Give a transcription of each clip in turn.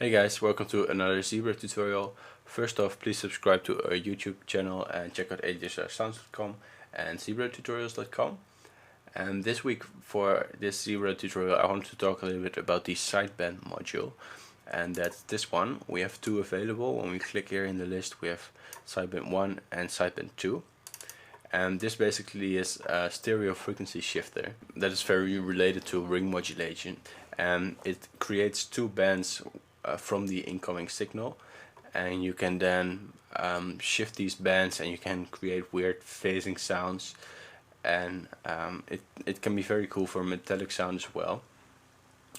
Hey guys, welcome to another Zebra tutorial. First off, please subscribe to our YouTube channel and check out ADSR and zebratutorials.com. And this week for this Zebra tutorial I want to talk a little bit about the sideband module. And that's this one. We have two available. When we click here in the list we have sideband 1 and sideband 2. And this basically is a stereo frequency shifter that is very related to ring modulation, and it creates two bands from the incoming signal, and you can then shift these bands and you can create weird phasing sounds, and it can be very cool for metallic sound as well.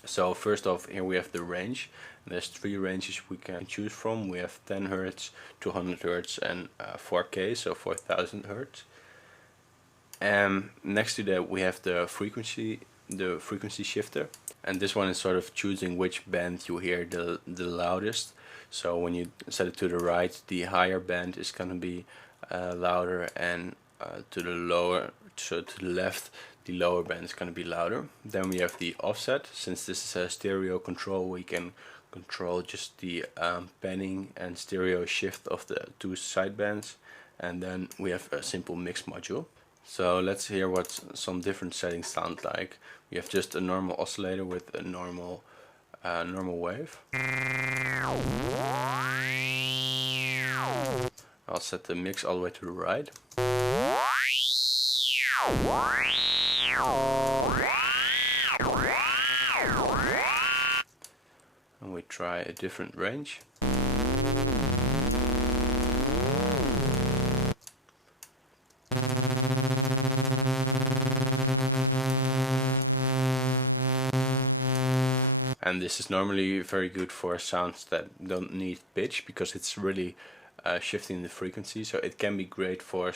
So first off, here we have the range. There's three ranges we can choose from. We have 10 Hertz, 200 Hertz and 4K, so 4000 Hertz. And next to that we have the frequency shifter, and this one is sort of choosing which band you hear the loudest. So when you set it to the right, the higher band is going to be louder, and to the left, the lower band is going to be louder. Then we have the offset. Since this is a stereo control, we can control just the panning and stereo shift of the two sidebands. And then we have a simple mix module. So let's hear what some different settings sound like. We have just a normal oscillator with a normal wave. I'll set the mix all the way to the right. And we try a different range. And this is normally very good for sounds that don't need pitch, because it's really shifting the frequency. So it can be great for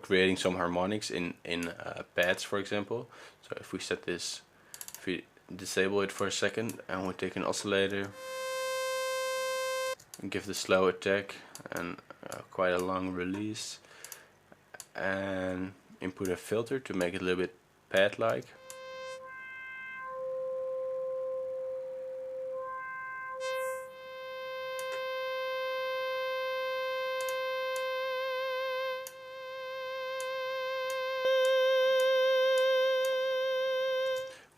creating some harmonics in pads, for example. So if we disable it for a second and we take an oscillator and give the slow attack and quite a long release, and input a filter to make it a little bit pad-like.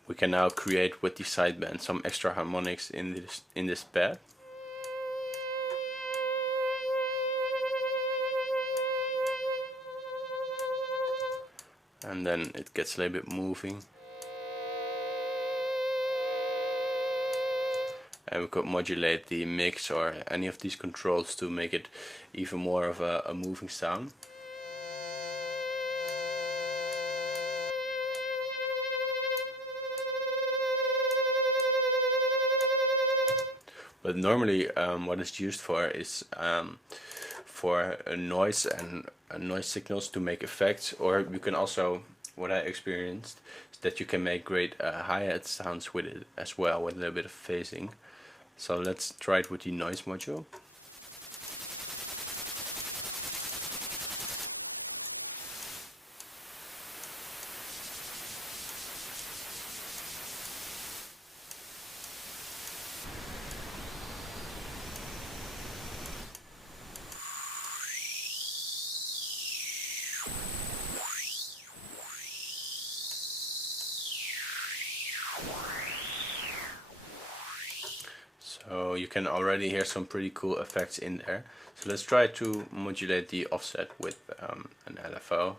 We can now create with the sideband some extra harmonics in this pad. And then it gets a little bit moving. And we could modulate the mix or any of these controls to make it even more of a moving sound. But normally what it's used for is for noise and noise signals to make effects, or you can also, what I experienced, is that you can make great hi-hat sounds with it as well, with a little bit of phasing. So let's try it with the noise module. So you can already hear some pretty cool effects in there. So let's try to modulate the offset with an LFO,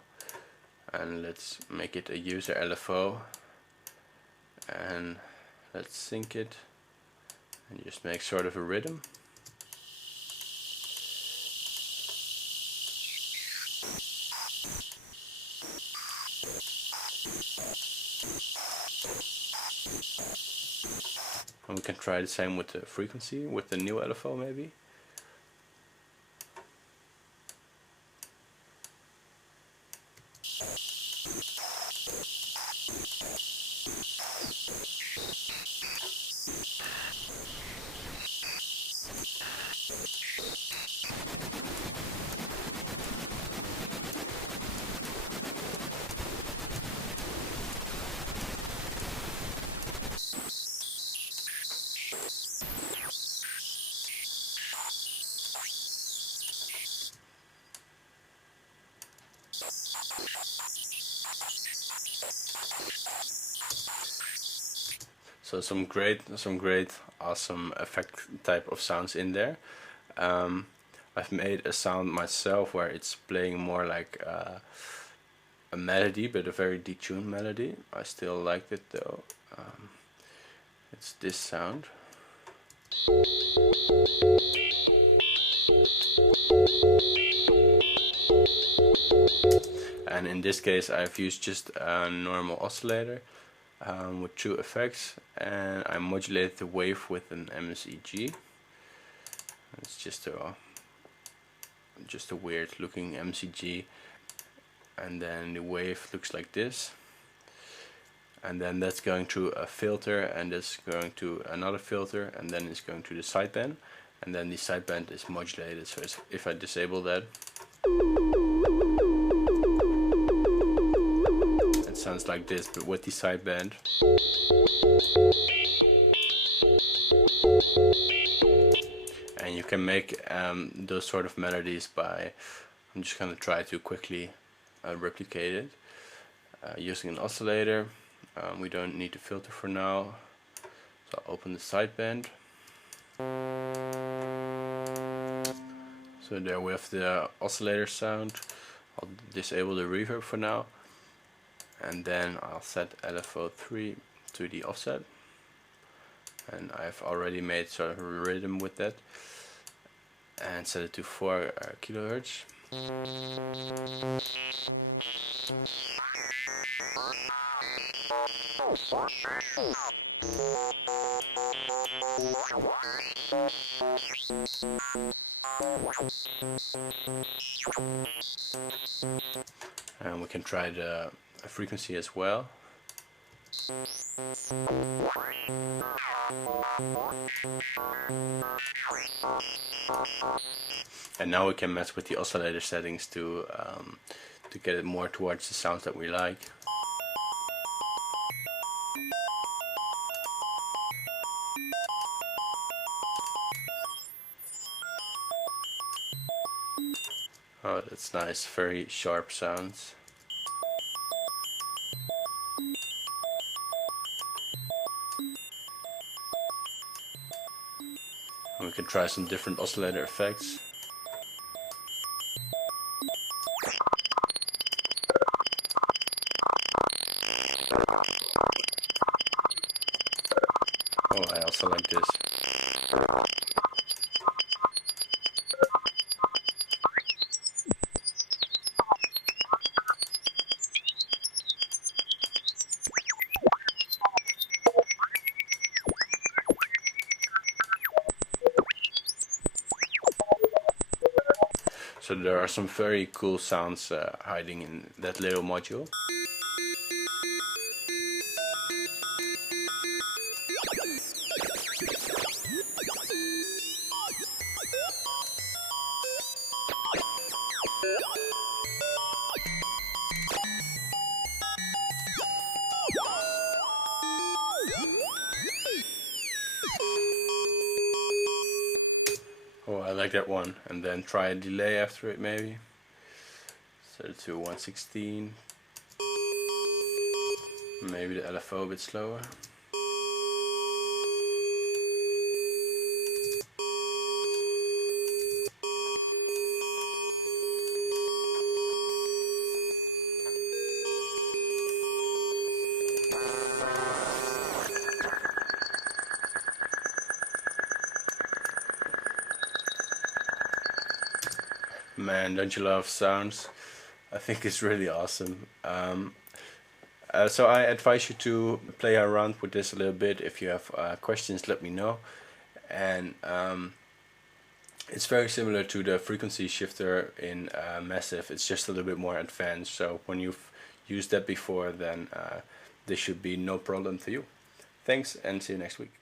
and let's make it a user LFO, and let's sync it and just make sort of a rhythm. And we can try the same with the frequency, with the new LFO maybe. So some great awesome effect type of sounds in there. I've made a sound myself where it's playing more like a melody, but a very detuned melody. I still like it though. It's this sound. And in this case I've used just a normal oscillator with 2 effects, and I modulate the wave with an MSEG. It's just a weird looking MSEG, and then the wave looks like this, and then that's going through a filter, and that's going to another filter, and then it's going to the sideband, and then the sideband is modulated. So if I disable that, it sounds like this, but with the sideband. And you can make those sort of melodies by, I'm just going to try to quickly replicate it using an oscillator. We don't need to filter for now, so I'll open the sideband. So there we have the oscillator sound. I'll disable the reverb for now, and then I'll set LFO 3 to the offset, and I've already made sort of a rhythm with that, and set it to 4 kilohertz. And we can try the frequency as well. And now we can mess with the oscillator settings to get it more towards the sounds that we like. Oh, that's nice, very sharp sounds. And we can try some different oscillator effects. Oh, I also like this. So there are some very cool sounds hiding in that little module. Oh, I like that one. And then try a delay after it maybe. Set it to 116. Maybe the LFO a bit slower. Man, don't you love sounds? I think it's really awesome. So I advise you to play around with this a little bit. If you have questions, let me know. And it's very similar to the frequency shifter in Massive. It's just a little bit more advanced. So when you've used that before, then this should be no problem to you. Thanks, and see you next week.